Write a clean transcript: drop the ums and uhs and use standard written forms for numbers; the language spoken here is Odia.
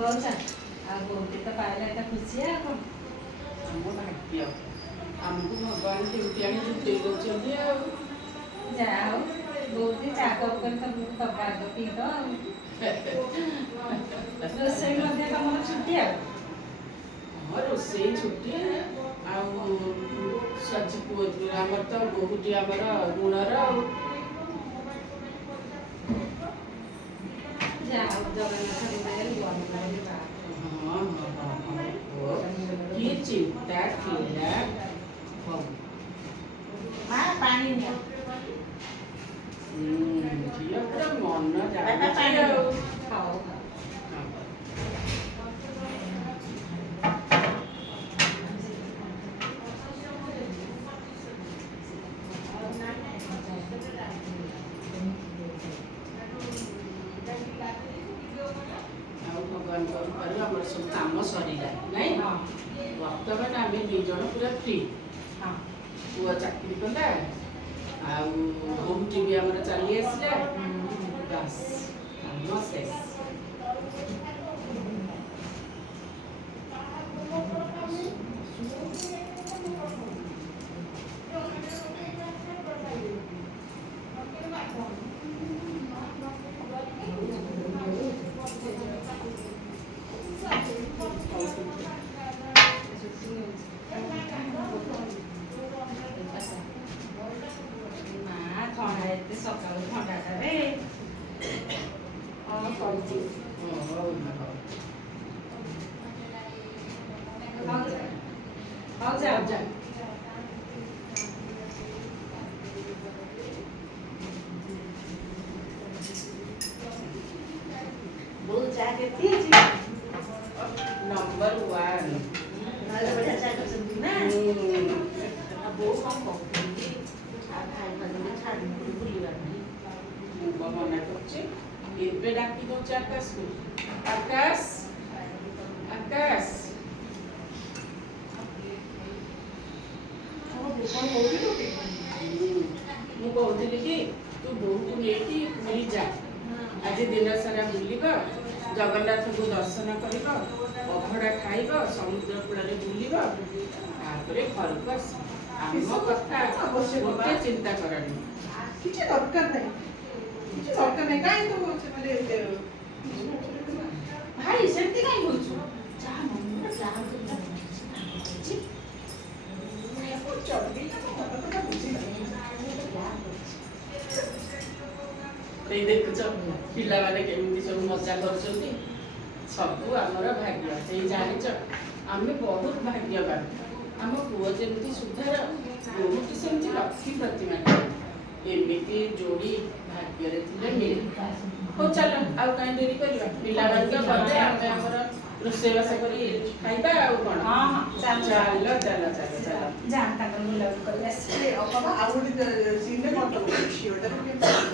କହୁଛ ଆଉ ବୋଉଟି ତ ପାଇଲା ଏଟା ଖୁସି ଆଉ କଣ। ଆମ ଭାଗ୍ୟ ଆମକୁ ଭଗବାନ କେମିତି ଆଣି ଜୁଟେଇ ଦଉଛନ୍ତି ଆଉ। ଯାହା ହଉ ବୋଉଟି ଚା କପ୍ କରି ତମକୁ ଦବା ଆଗ ପିଇବ ଆଉ। ରୋଷେଇ ମଧ୍ୟ ତମର ଛୁଟି ଆଉ। ହଁ ରୋଷେଇ ଛୁଟି ଆଉ ସଜି ପୁଅ ଆମର ତ ବହୁଟି ଆମର ଗୁଣର ଆଉ। ଯାହା ହଉ ଜଗନ୍ନାଥଙ୍କ ଦୟାରୁ ଭଲ ବା ହଁ ହଁ ହଁ ପୁଅ କି ଚିନ୍ତା ଥିଲା ହଉ। ମା ପାଣି ନିଅ। ଝିଅ ପୁରା ମନ ବାପା ଯାଉଛି ପାଣି ଆଉ। ହଉ ଆଉ ଭଗବାନଙ୍କ କୃପାରୁ ଆମର ସବୁ କାମ ସରିଲା ନାଇଁ। ହଁ ବର୍ତ୍ତମାନ ଆମେ ଦି ଜଣ ପୁରା ଫ୍ରି। ହଁ ପୁଅ ଚାକିରି କଲା ଆଉ ବୋହୁଟି ବି ଆମର ଚାଲି ଆସିଲା ବାସ୍ କାମ ଶେଷ। ମା ଥଣ୍ଡା ଏତେ ସକାଳୁ ଥଣ୍ଡାଟାରେ ହଁ ସରିଛି। ହଉ ହଉ। ହଉ ଯାଅ ଯା। ବୋଉ ଚା କେତେ ଅଛି? ନମ୍ବର 1। ନହେଲେ ବଢିଆ ଚା କରିଛନ୍ତି ନା। ଆଉ ବୋଉ କଣ କହୁଛନ୍ତି? ଆଉ ଖାଇବା ଦେଲେ ଛାଡୁନି ବୁଲିବା ପାଇଁ। ମୁଁ କଣ ମନା କରୁଛି ଏବେ ଡାକି ଦଉଛି ଆକାଶକୁ। ଆକାଶ ଆକାଶ। କଣ କହୁଥିଲୁ କି? ମୁଁ କହୁଥିଲି କି ତୁ ବୋଉକୁ ନେଇକି ପୁରୀ ଯା। ଆଜି ଦିନ ସାରା ବୁଲିବ, ଜଗନ୍ନାଥଙ୍କୁ ଦର୍ଶନ କରିବ, ଅଭଡ଼ା ଖାଇବ, ସମୁଦ୍ର କୂଳରେ ବୁଲିବ, ତାପରେ ଘରକୁ ଆସିବ। ଆମ କଥା ଗୋଟେ ଚିନ୍ତା କରନି। କିଛି ଦରକାର ନାହିଁ, କିଛି ଦରକାର ନାହିଁ। କାହିଁ ତୁ ସେମାନେ ଭାଇ ସେମିତି କାହିଁ ହଉଛୁ? ଯାହା ମନ ଯାହା କିଛି ଏଇ ଦେଖୁଛ ପିଲାମାନେ କେମିତି ସବୁ ମଜା କରୁଛନ୍ତି। ସବୁ ଆମର ଭାଗ୍ୟ। ସେଇ ଜାଣିଛ ଆମେ ବହୁତ ଭାଗ୍ୟବାନ। ଆମ ପୁଅ ଯେମିତି ସୁଧାର, ବୋହୁଟି ସେମିତି ଲକ୍ଷ୍ମୀ ପ୍ରତିମା। ଏମିତି ଯୋଡ଼ି ଭାଗ୍ୟରେ ଥିଲେ ମିଳେ। ହଉ ଚାଲ ଆଉ କାହିଁ ଡେରି କରିବା। ପିଲାମାନେ ତ ଗଲେ ଆମେ ଆମର ରୋଷେଇବାସ କରି ଖାଇବା ଆଉ କଣ। ହଁ ହଁ ଚାଲ ଚାଲ ଚାଲ ଚାଲ ଚାଲ। ଯାଆନ୍ତି ତାଙ୍କର ବୁଲାବୁଲି କରି ଆସିବେ। ଆଉ ଗୋଟେ ସିନ୍ ରେ କଣ ଝିଅଟାକୁ କେମିତି